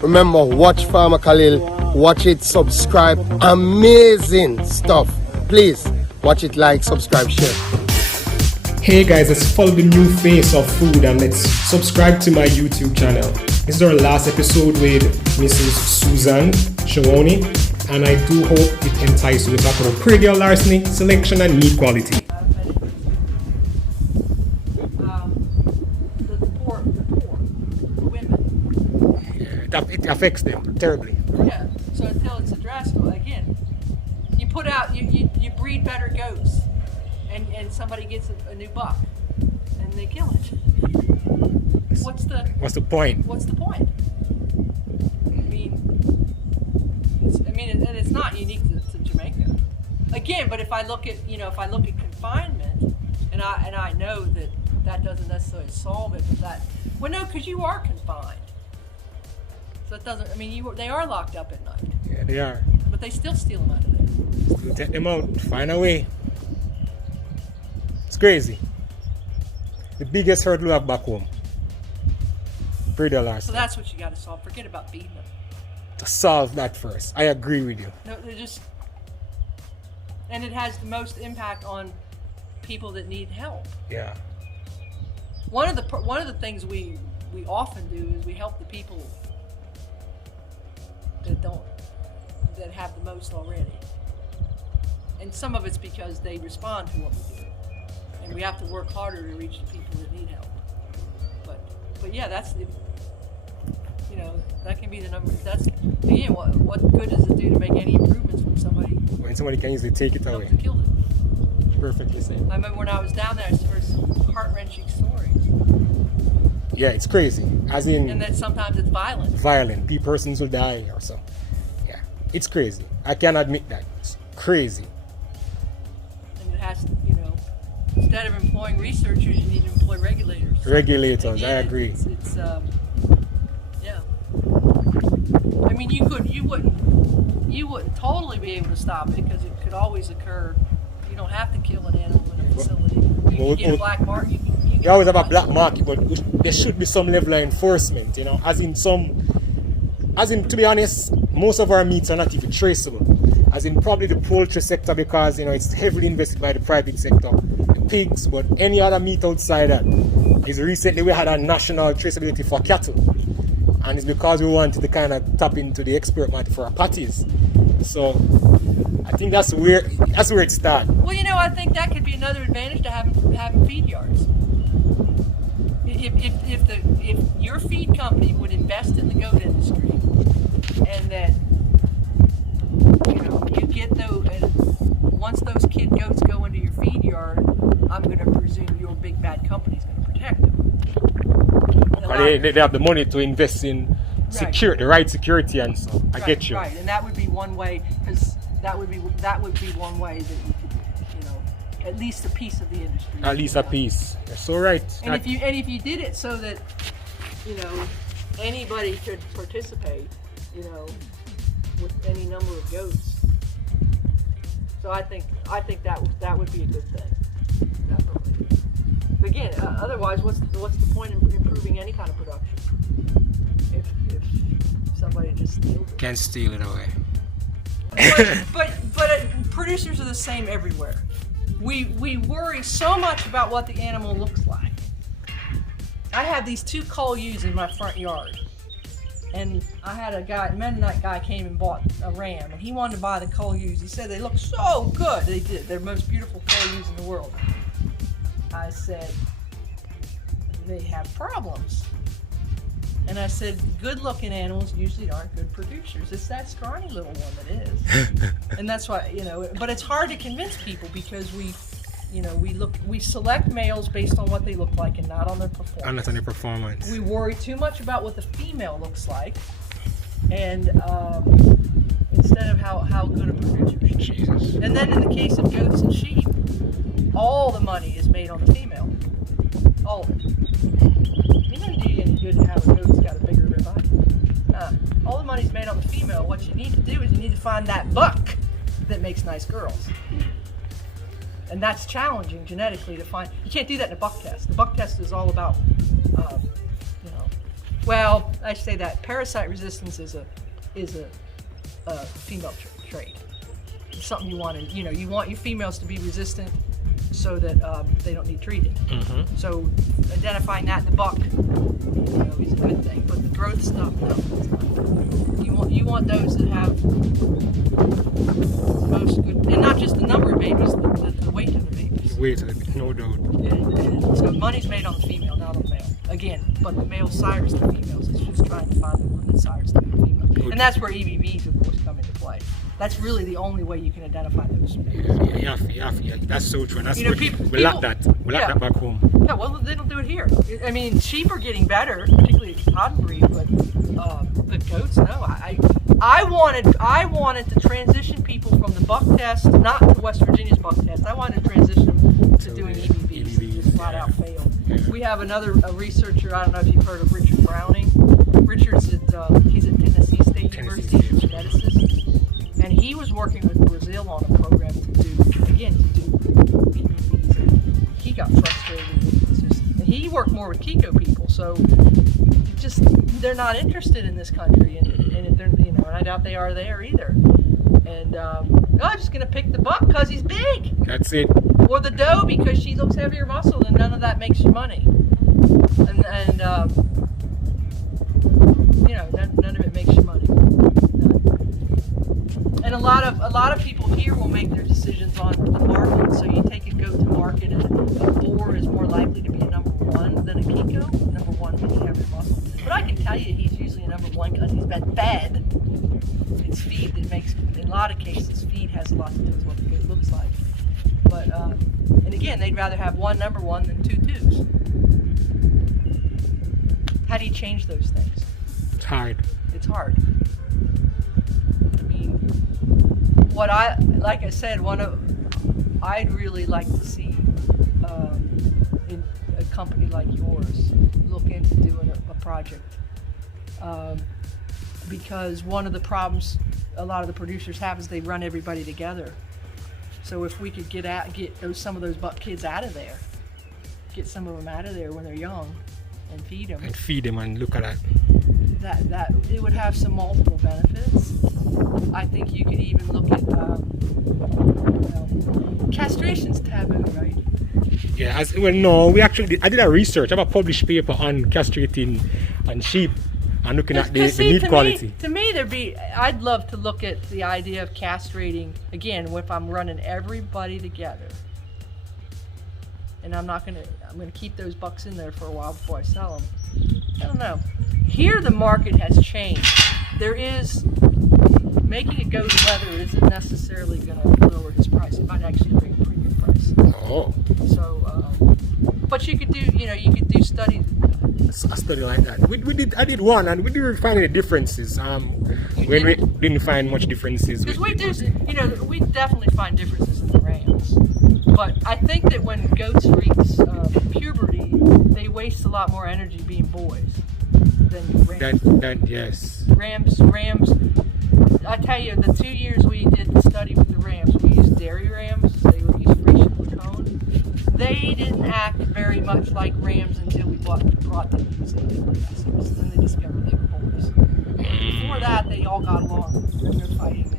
Remember, watch FarmerKhalil, watch it, subscribe. Amazing stuff. Please watch it, like, subscribe, share. Hey guys, let's follow the new face of food and let's subscribe to my YouTube channel. This is our last episode with Mrs. Susan Schoenian, and I do hope it entices you to talk about Praedial Larceny, selection and meat quality. The women. Yeah, it affects them terribly. Yeah, so until it's addressed, again, you put out, you breed better goats, and somebody gets a new buck, and they kill it. What's the point? What's the point? And it's not unique to Jamaica. Again, but if I look at confinement, and I know that doesn't necessarily solve it, but no, because you are confined. So it doesn't. They are locked up at night. Yeah, they are. But they still steal them out of there. Still take them out, find a way. It's crazy. The biggest hurdle we have back home. Praedial Larceny. So that's what you got to solve. Forget about beating them. To solve that first. I agree with you. No, they're just, and it has the most impact on people that need help. Yeah. One of the things we often do is we help the people that have the most already, and some of it's because they respond to what we do, and we have to work harder to reach the people that need help. But yeah, that's that can be the number. That's again, what good does it do to make any improvements from somebody when somebody can easily take it away? Killed it. Perfectly said. I remember when I was down there, I heard some heart-wrenching stories. Yeah, it's crazy. As in, and that sometimes it's violent. Violent. Persons will die or so. Yeah, it's crazy. I can admit that. It's crazy. And it has to, instead of employing researchers, you need to employ regulators. Regulators, yeah, I agree. It's yeah. You wouldn't totally be able to stop it because it could always occur. You don't have to kill an animal in a facility. You can get a black market. You always have a black market, but there should be some level of enforcement, as in, to be honest, most of our meats are not even traceable. As in probably the poultry sector, because, it's heavily invested by the private sector, the pigs, but any other meat outside that. Recently we had a national traceability for cattle, and it's because we wanted to kind of tap into the export market for our patties. So I think that's where it started. Well, I think that could be another advantage to having feed yards. If your feed company would invest in the goat industry, and that you get those, and once those kid goats go into your feed yard, I'm going to presume your big bad company is going to protect them. They have the money to invest in the right security and so. I get you. Right, and that would be one way, because that would be one way that you could, at least a piece of the industry. At least a piece. You're so right. And if you did it so that anybody could participate, with any number of goats. So I think that would be a good thing. Definitely. But again, otherwise, what's the point in improving any kind of production if somebody just steals it? Can't steal it away. But producers are the same everywhere. We worry so much about what the animal looks like. I have these 2 cull ewes in my front yard, and I had a Mennonite guy came and bought a ram, and he wanted to buy the cull ewes. He said they look so good. They did. They're the most beautiful cull ewes in the world. I said they have problems. And I said, good-looking animals usually aren't good producers. It's that scrawny little one that is. And that's why, but it's hard to convince people because we select males based on what they look like and not on their performance. And not on their performance. We worry too much about what the female looks like, and instead of how good a producer she is. Jesus. And then in the case of goats and sheep, all the money is made on the female. All of it. It doesn't do you any good to have a goat that's got a bigger ribeye. All the money's made on the female. What you need to do is you need to find that buck that makes nice girls. And that's challenging genetically to find. You can't do that in a buck test. The buck test is all about, Well, I say that parasite resistance is a female trait. It's something you want to, you want your females to be resistant so that they don't need treated. Mm-hmm. So identifying that in the buck, is a good thing. But the growth stuff, no, it's not. You want those that have most good, and not just the number of babies, the weight of the babies. Weight of it, no doubt. And so money's made on the female, not on the male. Again, but the male sires the females. It's just trying to find the one that sires the female. Good. And that's where EBVs, of course, come into play. That's really the only way you can identify those babies. Yeah. That's so true. And that's what people, we lack that. We lack that back home. Yeah, well, they don't do it here. I mean, sheep are getting better, particularly cotton breed, but the goats, no. I wanted to transition people from the buck test, not to West Virginia's buck test. I wanted to transition them to doing EBVs. It just flat out failed. Yeah. We have another researcher. I don't know if you've heard of Richard Browning. Richard's he's at Tennessee State University, he's a geneticist, and he was working with Brazil on a program to do EBVs. And he got frustrated. And he worked more with Kiko people, so just they're not interested in this country, and they're, and I doubt they are there either. And I'm just gonna pick the buck because he's big. That's it. Or the doe because she looks heavier muscle, and none of that makes you money. And none of it makes you money. None. And a lot of people here will make their decisions on the market. So you take a goat to market, and a boar is more likely to be a number one than a Kiko. Number one being heavier muscle. But I can tell you, he's usually a number one because he's been fed. It's feed that makes. In a lot of cases, feed has a lot to do with what the goat looks like. But and again, they'd rather have one number one than two twos. How do you change those things? It's hard. It's hard. I mean, like I said, I'd really like to see in a company like yours look into doing a project because one of the problems a lot of the producers have is they run everybody together. So if we could get some of those buck kids out of there, get some of them out of there when they're young, and feed them. And look at that. That it would have some multiple benefits. I think you could even look at castration's taboo, right? Yeah. No, I did a research. I have a published paper on castrating on sheep and looking at the meat quality. To me, I'd love to look at the idea of castrating again if I'm running everybody together. And I'm gonna keep those bucks in there for a while before I sell them. I don't know. Here the market has changed. There is making a goat leather isn't necessarily going to lower his price. It might actually bring a premium price. Oh. So, but you could do studies. A study like that. I did one, and we didn't find any differences. We didn't find much differences. Because we definitely find differences in the rams. But I think that when goats reach puberty, they waste a lot more energy being boys than rams. Yes. Rams. I tell you, the 2 years we did the study with the rams, we used dairy rams. They were used Frisian Lacone. They didn't act very much like rams until we brought them to New Zealand. Then they discovered they were boys. Before that, they all got along. No fighting.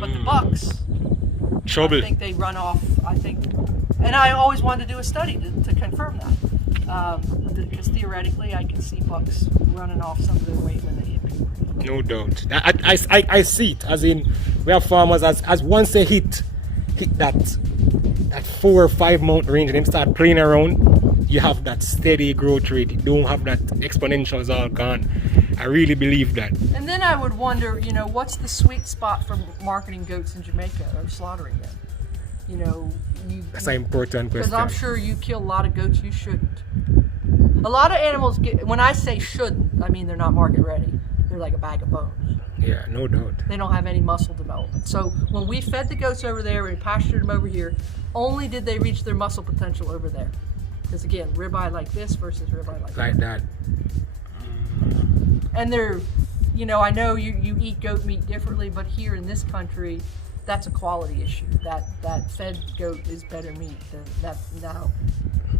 But the bucks, trouble. I think they run off. And I always wanted to do a study to confirm that. Because theoretically, I can see bucks running off some of their weight when they hit puberty. No doubt. I see it. As in, we have farmers as once they hit that 4 or 5 month range and then start playing around, you have that steady growth rate. You don't have that exponential is all gone. I really believe that. And then I would wonder, what's the sweet spot for marketing goats in Jamaica or slaughtering them? That's an important question. Because I'm sure you kill a lot of goats you shouldn't. A lot of animals when I say shouldn't, I mean they're not market ready. They're like a bag of bones. Yeah, no doubt. They don't have any muscle development. So when we fed the goats over there and pastured them over here, only did they reach their muscle potential over there. Because again, ribeye like this versus ribeye like that. And they're, I know you eat goat meat differently, but here in this country, that's a quality issue. That fed goat is better meat than that. Now,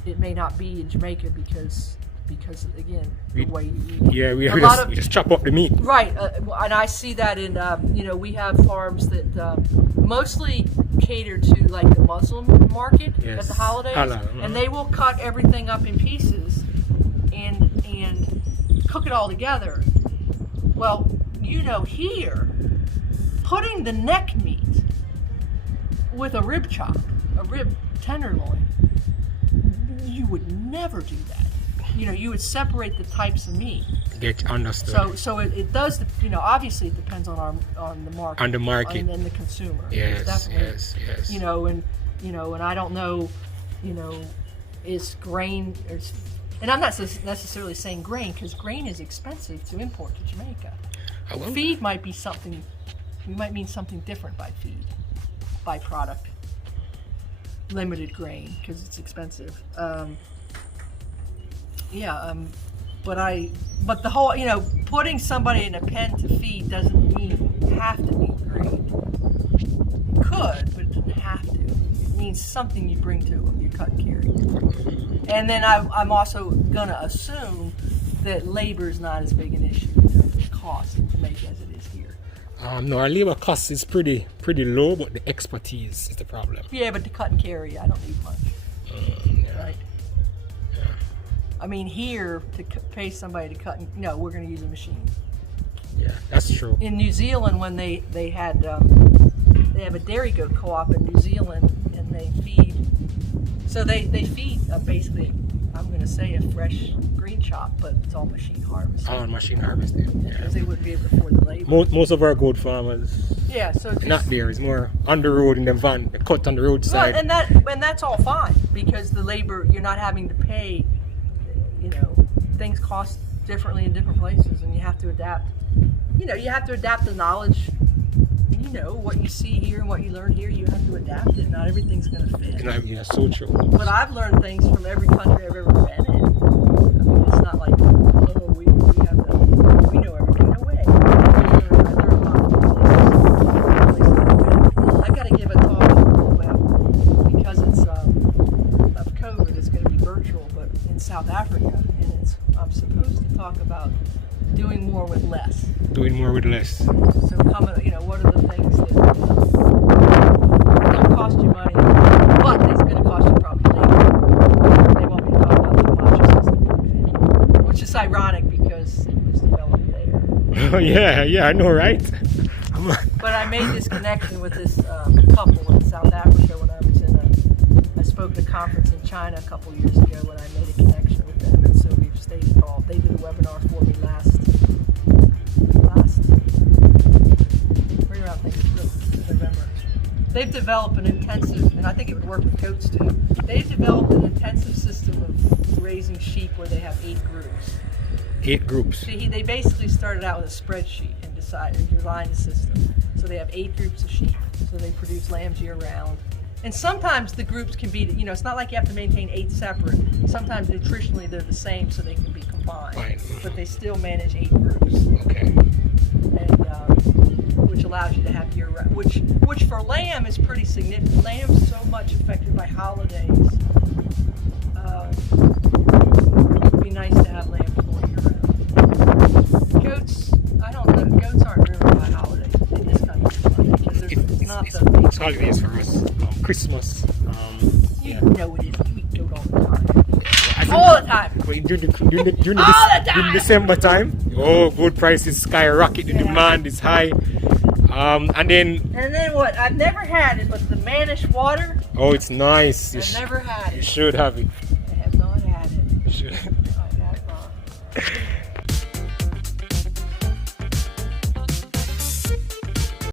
it may not be in Jamaica because because again, the way you eat. Yeah, we A lot just chop up the meat. Right, and I see that in we have farms that mostly cater to like the Muslim market at the holidays, and they will cut everything up in pieces and cook it all together. Well, here, putting the neck meat with a rib chop, a rib tenderloin, you would never do that. You would separate the types of meat. Get understood. So it does. Obviously it depends on the market. On the market. And the consumer. Yes. Definitely. Yes. And I don't know. Is grain? And I'm not necessarily saying grain because grain is expensive to import to Jamaica. Feed might be something. We might mean something different by feed, by product. Limited grain because it's expensive. But the whole, putting somebody in a pen to feed doesn't mean you have to eat grain. You could, but it doesn't have to. It means something you bring to them, you cut and carry. And then I'm also going to assume that labor is not as big an issue in terms of cost in Jamaica as it is here. No, our labor cost is pretty low, but the expertise is the problem. Yeah, but to cut and carry, I don't need much. Right? Yeah. I mean, here, to pay somebody to cut, we're going to use a machine. Yeah, that's true. In New Zealand, when they had, they have a dairy goat co-op in New Zealand, and they feed, feed basically, I'm going to say a fresh green chop, but it's all machine harvest. All machine harvesting. Because they wouldn't be able to afford the labor. Most of our goat farmers. Yeah, so not there. It's more on the road in the van, cut on the roadside. Well, and that's all fine because the labor, you're not having to pay. Things cost differently in different places, and you have to adapt. You have to adapt the knowledge. What you see here and what you learn here, you have to adapt it. Not everything's going to fit. Yeah, so true. But I've learned things from every country I've ever been in. I mean, it's not like, we know everything. No way. I learned a lot from places. I've got to give a talk, because it's of COVID, it's going to be virtual, but in South Africa, and I'm supposed to talk about doing more with less. Doing more with less. So what are the things that don't cost you money, but it's going to cost you probably labor. They want me to talk about the macho system, for example, which is ironic because it was developed there. Oh yeah, I know, right? But I made this connection with this couple in South Africa when I spoke at a conference in China a couple years ago when I made a connection with them, and so we've stayed involved. They did a webinar for me last right around November. They've developed an intensive, and I think it would work with goats too. They've developed an intensive system of raising sheep where they have 8 groups. 8 groups. They basically started out with a spreadsheet and designed a system. So they have 8 groups of sheep. So they produce lambs year round. And sometimes the groups can be, it's not like you have to maintain 8 separate. Sometimes nutritionally they're the same, so they can be combined. Right. But they still manage 8 groups. Okay. And which allows you to have year round, which for lamb is pretty significant. Lamb's so much affected by holidays. It would be nice to have lambs more year round. Goats, I don't know. Goats aren't driven by holidays in this country because it's holidays for us. Christmas. You know it is. We eat goat all the time. All the time. During December time, gold prices skyrocket. The demand is high. And then what? I've never had it, but the Manish water. Oh, it's nice. I've never had it. You should have it. I have not had it. You should. I have not.